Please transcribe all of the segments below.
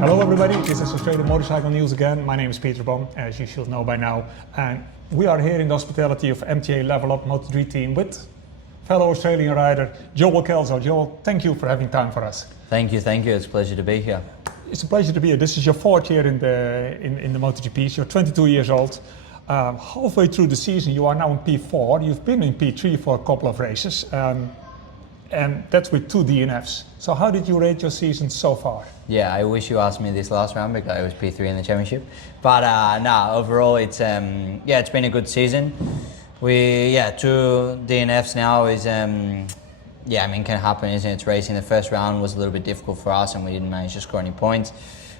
Hello everybody, this is Australian Motorcycle News again. My name is Peter Bohm, as you should know by now. And we are here in the hospitality of MTA Level Up Moto3 team with fellow Australian rider Joel Kelso. Joel, thank you for having time for us. Thank you. It's a pleasure to be here. It's a pleasure to be here. This is your fourth year in the MotoGP. You're 22 years old. Halfway through the season, you are now in P4. You've been in P3 for a couple of races. And that's with 2 DNFs. So how did you rate your season so far? Yeah, I wish you asked me this last round because I was P3 in the championship. But overall it's it's been a good season. 2 DNFs now is can happen, isn't it? It's racing. The first round was a little bit difficult for us and we didn't manage to score any points.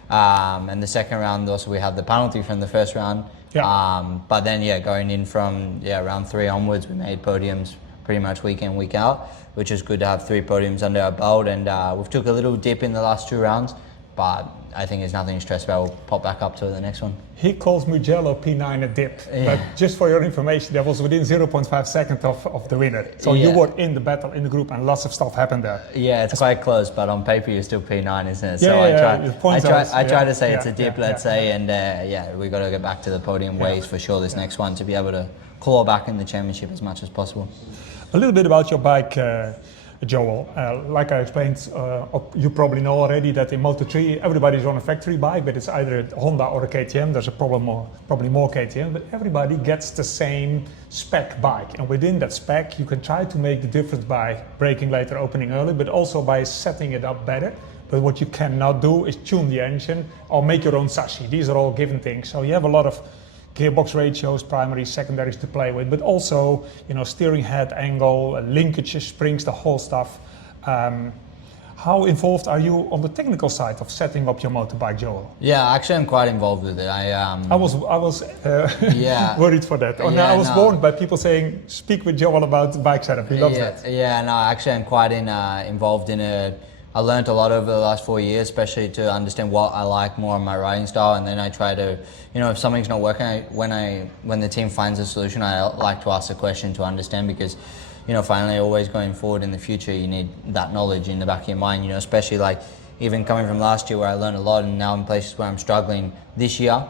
And the second round also we had the penalty from the first round. But then going in from round 3 onwards we made podiums pretty much week in, week out, which is good to have 3 podiums under our belt. And we've took a little dip in the last 2 rounds, but I think there's nothing to stress about. We'll pop back up to the next one. He calls Mugello P9 a dip, but just for your information, that was within 0.5 seconds of the winner. So you were in the battle, in the group, and lots of stuff happened there. Yeah, it's quite close, but on paper you're still P9, isn't it? I try to say it's a dip, let's say, and we've got to get back to the podium ways for sure this next one to be able to claw back in the championship as much as possible. A little bit about your bike, Joel. Like I explained, you probably know already that in Moto3 everybody's on a factory bike, but it's either a Honda or a KTM. There's probably more KTM, but everybody gets the same spec bike. And within that spec, you can try to make the difference by braking later, opening early, but also by setting it up better. But what you cannot do is tune the engine or make your own chassis. These are all given things. So you have a lot of gearbox ratios, primaries, secondaries to play with, but also, steering head angle, linkages, springs, the whole stuff. How involved are you on the technical side of setting up your motorbike, Joel? Yeah, actually I'm quite involved with it. I was worried for that. I was warned by people saying, speak with Joel about bike setup. He loves that. Yeah, no, actually I'm quite involved in it. I learned a lot over the last 4 years, especially to understand what I like more in my riding style, and then I try to, if something's not working, when the team finds a solution, I like to ask a question to understand, because, finally, always going forward in the future, you need that knowledge in the back of your mind, especially like even coming from last year where I learned a lot, and now in places where I'm struggling. This year,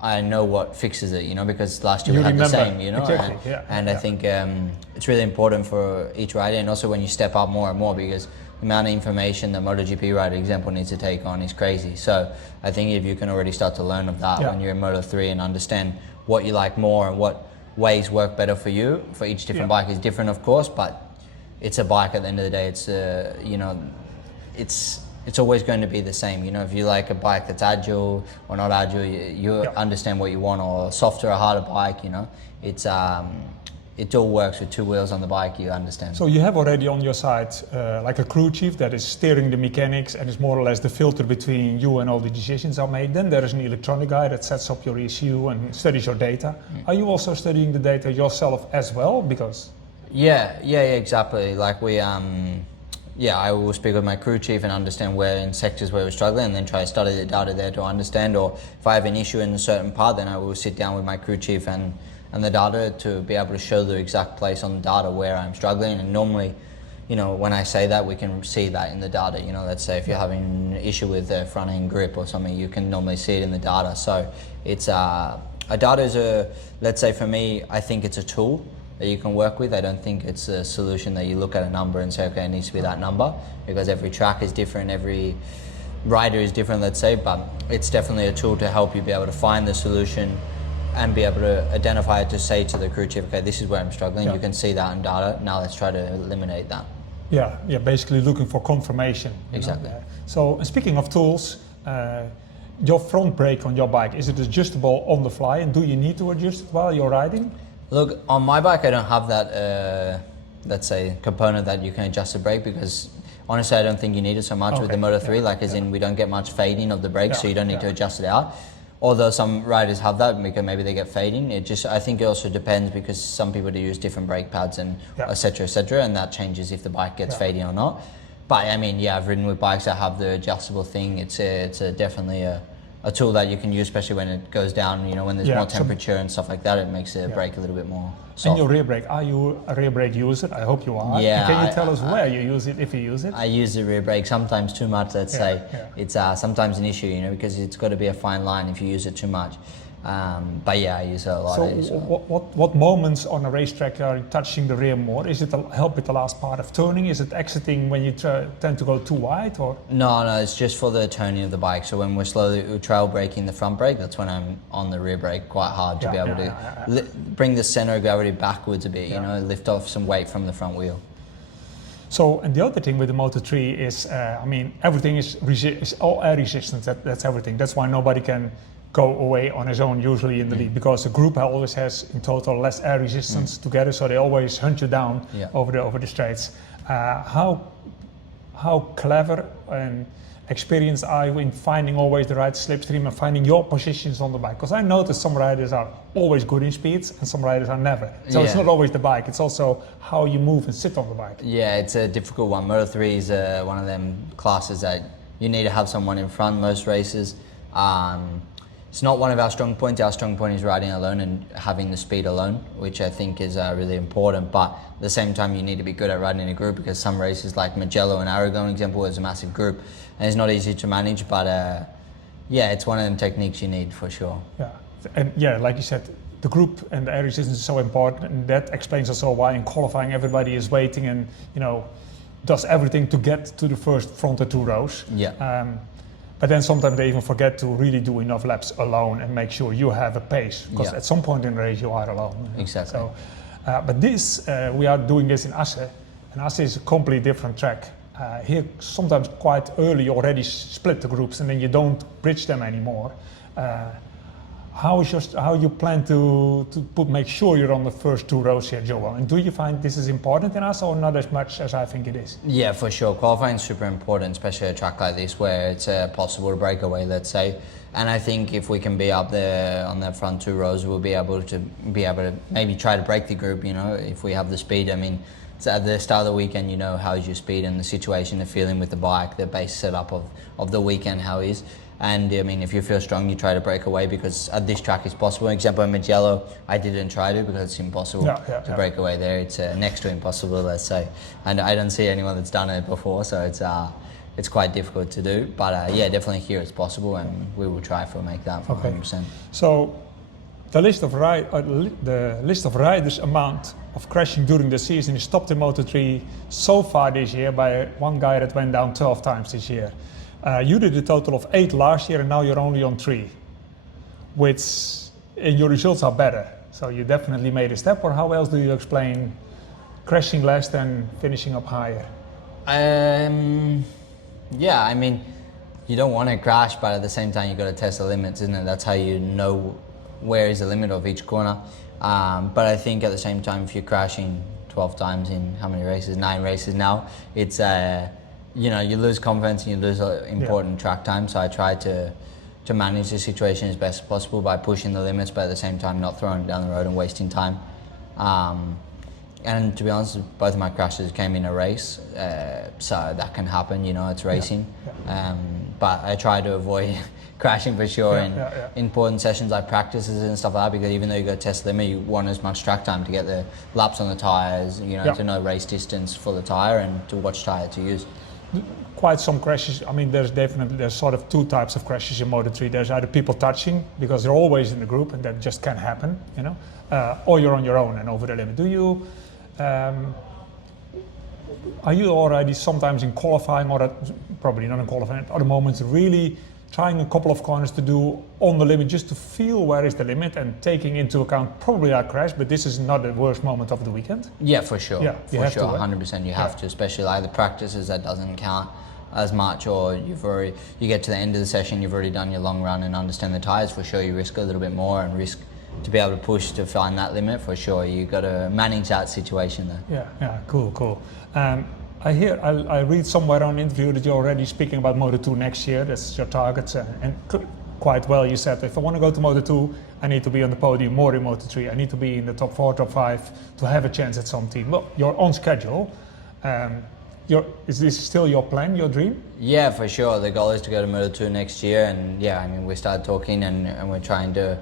I know what fixes it, because last year we had the same, Exactly. I think it's really important for each rider, and also when you step up more and more, because the amount of information that MotoGP rider example needs to take on is crazy. So I think if you can already start to learn of that when you're in Moto3 and understand what you like more and what ways work better for you, for each different bike is different of course, but it's a bike at the end of the day. It's it's always going to be the same. If you like a bike that's agile or not agile, you understand what you want, or softer or harder bike, it all works with 2 wheels on the bike, you understand. So you have already on your side like a crew chief that is steering the mechanics and is more or less the filter between you and all the decisions are made. Then there is an electronic guy that sets up your ECU and studies your data. Are you also studying the data yourself as well? Because exactly. Like I will speak with my crew chief and understand where in sectors where we're struggling, and then try to study the data there to understand. Or if I have an issue in a certain part, then I will sit down with my crew chief and the data to be able to show the exact place on the data where I'm struggling. And normally, when I say that, we can see that in the data. Let's say if you're having an issue with the front end grip or something, you can normally see it in the data. So it's a data is let's say for me, I think it's a tool that you can work with. I don't think it's a solution that you look at a number and say, okay, it needs to be that number, because every track is different, every rider is different, let's say, but it's definitely a tool to help you be able to find the solution and be able to identify it, to say to the crew chief, okay, this is where I'm struggling. You can see that in data. Now let's try to eliminate that. Basically looking for confirmation. Exactly. So speaking of tools, your front brake on your bike, is it adjustable on the fly, and do you need to adjust it while you're riding? Look, on my bike I don't have that, let's say, component that you can adjust the brake, because honestly I don't think you need it so much with the Moto3, as in we don't get much fading of the brake, so you don't need to adjust it out. Although some riders have that because maybe they get fading. I think it also depends, because some people do use different brake pads and etc., and that changes if the bike gets fading or not. But I mean, I've ridden with bikes that have the adjustable thing. It's definitely a a tool that you can use, especially when it goes down. You know, when there's more temperature and stuff like that, it makes the brake a little bit more soft. And your rear brake, are you a rear brake user? I hope you are. Yeah. And can you tell us where you use it, if you use it? I use the rear brake sometimes too much. Let's say it's sometimes an issue, you know, because it's got to be a fine line if you use it too much. But yeah, I use it a lot. So what moments on a racetrack are you touching the rear more? Is it help with the last part of turning? Is it exiting when you tend to go too wide? Or no, it's just for the turning of the bike. So when we're trail braking the front brake, that's when I'm on the rear brake quite hard to be able to bring the center of gravity backwards a bit, you know, lift off some weight from the front wheel. So, and the other thing with the Moto3 is, I mean, everything is all air resistance. That's everything. That's why nobody can go away on his own usually in the lead, because the group always has in total less air resistance together, so they always hunt you down over the straights. How clever and experienced are you in finding always the right slipstream and finding your positions on the bike? Because I noticed some riders are always good in speeds and some riders are never. So it's not always the bike, it's also how you move and sit on the bike. Yeah, it's a difficult one. Moto3 is one of them classes that you need to have someone in front most races. It's not one of our strong points. Our strong point is riding alone and having the speed alone, which I think is really important. But at the same time, you need to be good at riding in a group, because some races like Mugello and Aragon, example, is a massive group, and it's not easy to manage. But yeah, it's one of them techniques you need for sure. Yeah, and yeah, like you said, the group and the air resistance is so important, and that explains also why in qualifying everybody is waiting and, you know, does everything to get to the first front or two rows. Yeah. But then sometimes they even forget to really do enough laps alone and make sure you have a pace, because at some point in the race you are alone. Exactly. So, but this, we are doing this in Asse, and Asse is a completely different track. Here sometimes quite early you already split the groups and then you don't bridge them anymore. How you plan to make sure you're on the first two rows here, Joel? And do you find this is important in us or not as much as I think it is? Yeah, for sure. Qualifying is super important, especially a track like this where it's possible to break away, let's say. And I think if we can be up there on the front two rows, we'll be able to maybe try to break the group, you know, if we have the speed. I mean, so at the start of the weekend, you know, how's your speed and the situation, the feeling with the bike, the base setup of the weekend, how it is. And I mean, if you feel strong, you try to break away, because at this track it's possible. Example, in Mugello, I didn't try to because it's impossible to break away there. It's next to impossible, let's say. And I don't see anyone that's done it before, so it's quite difficult to do. But yeah, definitely here it's possible, and we will try to make that for 100%. So the list of riders amount of crashing during the season is topped in Moto3 so far this year by one guy that went down 12 times this year. You did a total of 8 last year and now you're only on 3, which your results are better. So you definitely made a step, or how else do you explain crashing less than finishing up higher? Yeah, I mean, you don't want to crash, but at the same time you got to test the limits, isn't it? That's how you know where is the limit of each corner. But I think at the same time, if you're crashing 12 times in how many races? 9 races now, it's you know, you lose confidence and you lose important track time. So I try to manage the situation as best as possible by pushing the limits, but at the same time not throwing it down the road and wasting time. And to be honest, both of my crashes came in a race, so that can happen, you know, it's racing. But I try to avoid crashing for sure in important sessions like practices and stuff like that, because even though you got to test the limit, you want as much track time to get the laps on the tyres, you know, to know race distance for the tyre and to which tyre to use. Quite some crashes. I mean, there's sort of 2 types of crashes in Moto3. There's either people touching, because they're always in the group and that just can't happen, you know, or you're on your own and over the limit. Do you, are you already sometimes in qualifying, or probably not in qualifying, at other moments really trying a couple of corners to do on the limit just to feel where is the limit and taking into account probably a crash, but this is not the worst moment of the weekend? Yeah, for sure. Yeah, for sure, 100% you have to, especially like the practices that doesn't count as much, or you get to the end of the session, you've already done your long run and understand the tyres, for sure you risk a little bit more and risk to be able to push to find that limit, for sure. You got to manage that situation there. Yeah, cool. I read somewhere on an interview that you're already speaking about Moto2 next year. That's your target, and quite well you said, if I want to go to Moto2, I need to be on the podium more in Moto3. I need to be in the top 4, top 5 to have a chance at some team. Well, you're on schedule. is this still your plan, your dream? Yeah, for sure. The goal is to go to Moto2 next year, and yeah, I mean, we started talking and we're trying to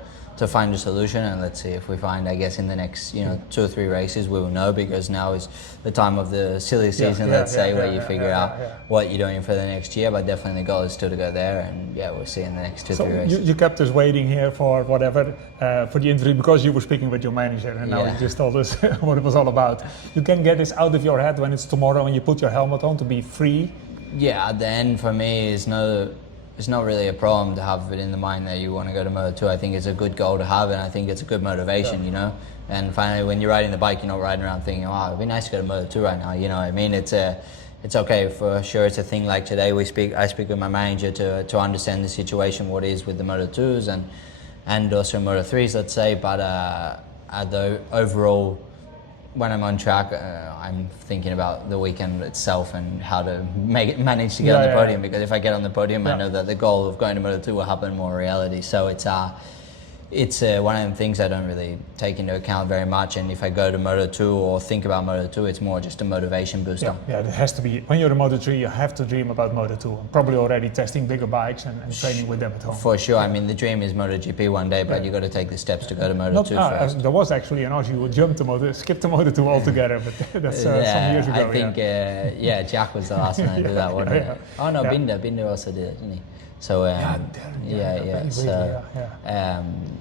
find a solution, and let's see if we find, I guess, in the next 2 or 3 races we will know, because now is the time of the silly season, where you figure out what you're doing for the next year. But definitely the goal is still to go there, and yeah, we'll see in the next 2 or 3 races. You kept us waiting here for whatever, for the interview, because you were speaking with your manager, and now you just told us what it was all about. You can get this out of your head when it's tomorrow and you put your helmet on, to be free. Yeah, at the end for me it's not really a problem to have it in the mind that you want to go to Moto2. I think it's a good goal to have, and I think it's a good motivation, And finally, when you're riding the bike, you're not riding around thinking, oh, it'd be nice to go to Moto2 right now, you know what I mean? It's okay, for sure. It's a thing like today I speak with my manager to understand the situation, what is with the Moto2s and also Moto3s, let's say, but at the overall, when I'm on track, I'm thinking about the weekend itself and how to manage to get on the podium. Because if I get on the podium, I know that the goal of going to Moto2 will happen more in reality. So it's one of them things I don't really take into account very much. And if I go to Moto2 or think about Moto2, it's more just a motivation booster. Yeah, it has to be. When you're in Moto3, you have to dream about Moto2. Probably already testing bigger bikes and training with them at home. For sure. I mean, the dream is MotoGP one day, but you got to take the steps to go to Moto2 first. There was actually an Aussie who jumped to skip to Moto2 altogether, but that's some years ago. I think, Jack was the last one to do that one. Oh no, Binder also did it, didn't he? So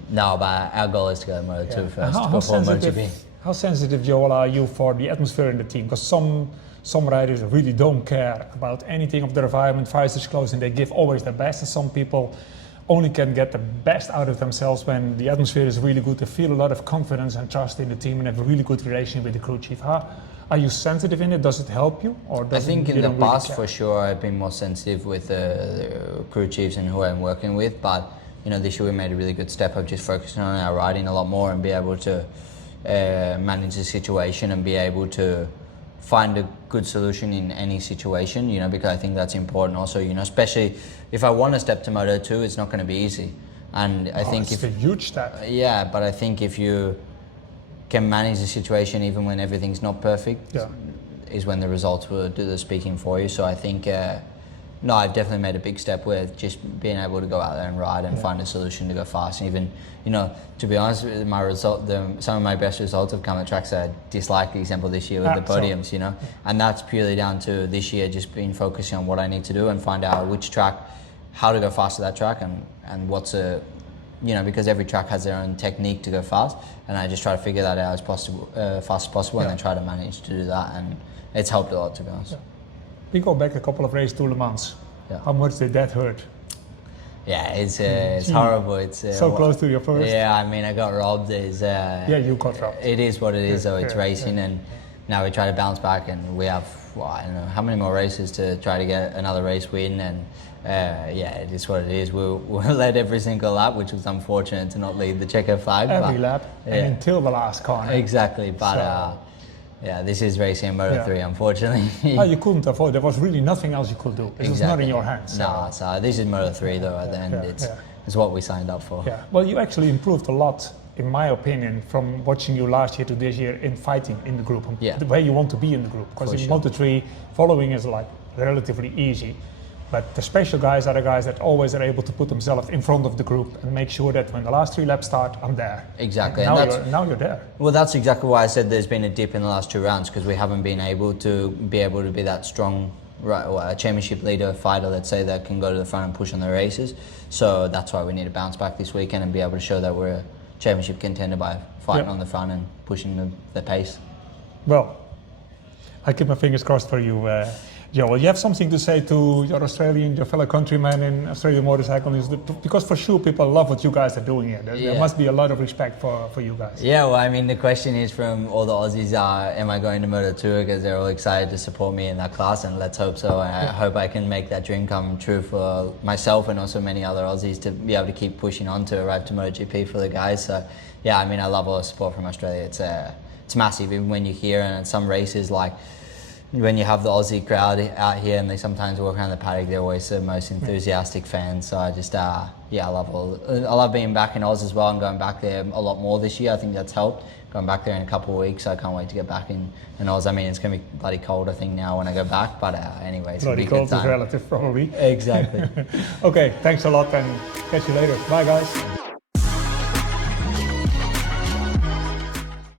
no, but our goal is to go to Moto2 first before MotoGP. How sensitive, Joel, are you for the atmosphere in the team? Because some riders really don't care about anything of the environment. Fires is close and they give always their best, and some people only can get the best out of themselves when the atmosphere is really good. They feel a lot of confidence and trust in the team and have a really good relation with the crew chief. Are you sensitive in it? Does it help you? I think in the past, for sure, I've been more sensitive with the crew chiefs and who I'm working with. But this year we made a really good step of just focusing on our riding a lot more and be able to manage the situation and be able to find a good solution in any situation. Because I think that's important. Also, especially if I want to step to Moto2, it's not going to be easy. And I think it's a huge step. Yeah, but I think if you can manage the situation even when everything's not perfect, is when the results will do the speaking for you. So I think, I've definitely made a big step with just being able to go out there and ride and find a solution to go fast. And even, to be honest, some of my best results have come at tracks that I dislike, the example this year with the podiums, And that's purely down to this year just being focusing on what I need to do and find out which track, how to go fast to that track and what's because every track has their own technique to go fast, and I just try to figure that out as fast as possible, and then try to manage to do that, and it's helped a lot, to be honest. We go back a couple of races to Le Mans. How much did that hurt? Yeah, it's horrible. It's so close to your first. Yeah, I mean, I got robbed. You got robbed. It is what it is, though. It's racing, and now we try to bounce back, and we have I don't know how many more races to try to get another race win, and it is what it is. We'll lead every single lap, which was unfortunate to not lead the checker flag. Every lap, and until the last corner. Exactly, but this is racing in Moto3, unfortunately. You couldn't avoid. There was really nothing else you could do. It was not in your hands. No, so this is Moto3 though. At the end, it's what we signed up for. Yeah. Well, you actually improved a lot, in my opinion, from watching you last year to this year in fighting in the group. The way you want to be in the group. Because in Moto3, following is like relatively easy. But the special guys are the guys that always are able to put themselves in front of the group and make sure that when the last 3 laps start, I'm there. Exactly. And now you're there. Well, that's exactly why I said there's been a dip in the last 2 rounds, because we haven't been able to be that strong championship leader, fighter, let's say, that can go to the front and push on the races. So that's why we need to bounce back this weekend and be able to show that we're a championship contender by fighting on the front and pushing the pace. Well, I keep my fingers crossed for you, Joel. You have something to say to your fellow countrymen in Australian motorcycling, because for sure people love what you guys are doing here. There must be a lot of respect for you guys. Yeah, well, I mean, the question is from all the Aussies, am I going to Moto2? Because they're all excited to support me in that class, and let's hope so. I hope I can make that dream come true for myself and also many other Aussies to be able to keep pushing on to arrive to MotoGP for the guys. So, I mean, I love all the support from Australia. It's massive, even when you're here and at some races, like when you have the Aussie crowd out here and they sometimes walk around the paddock, they're always the most enthusiastic fans. So I just, I love being back in Oz as well and going back there a lot more this year. I think that's helped. going back there in a couple of weeks. I can't wait to get back in Oz. I mean, it's going to be bloody cold, I think, now when I go back. But anyway, it's going to be a Bloody good cold is time. relative, probably. Exactly. Okay, thanks a lot and catch you later. Bye, guys.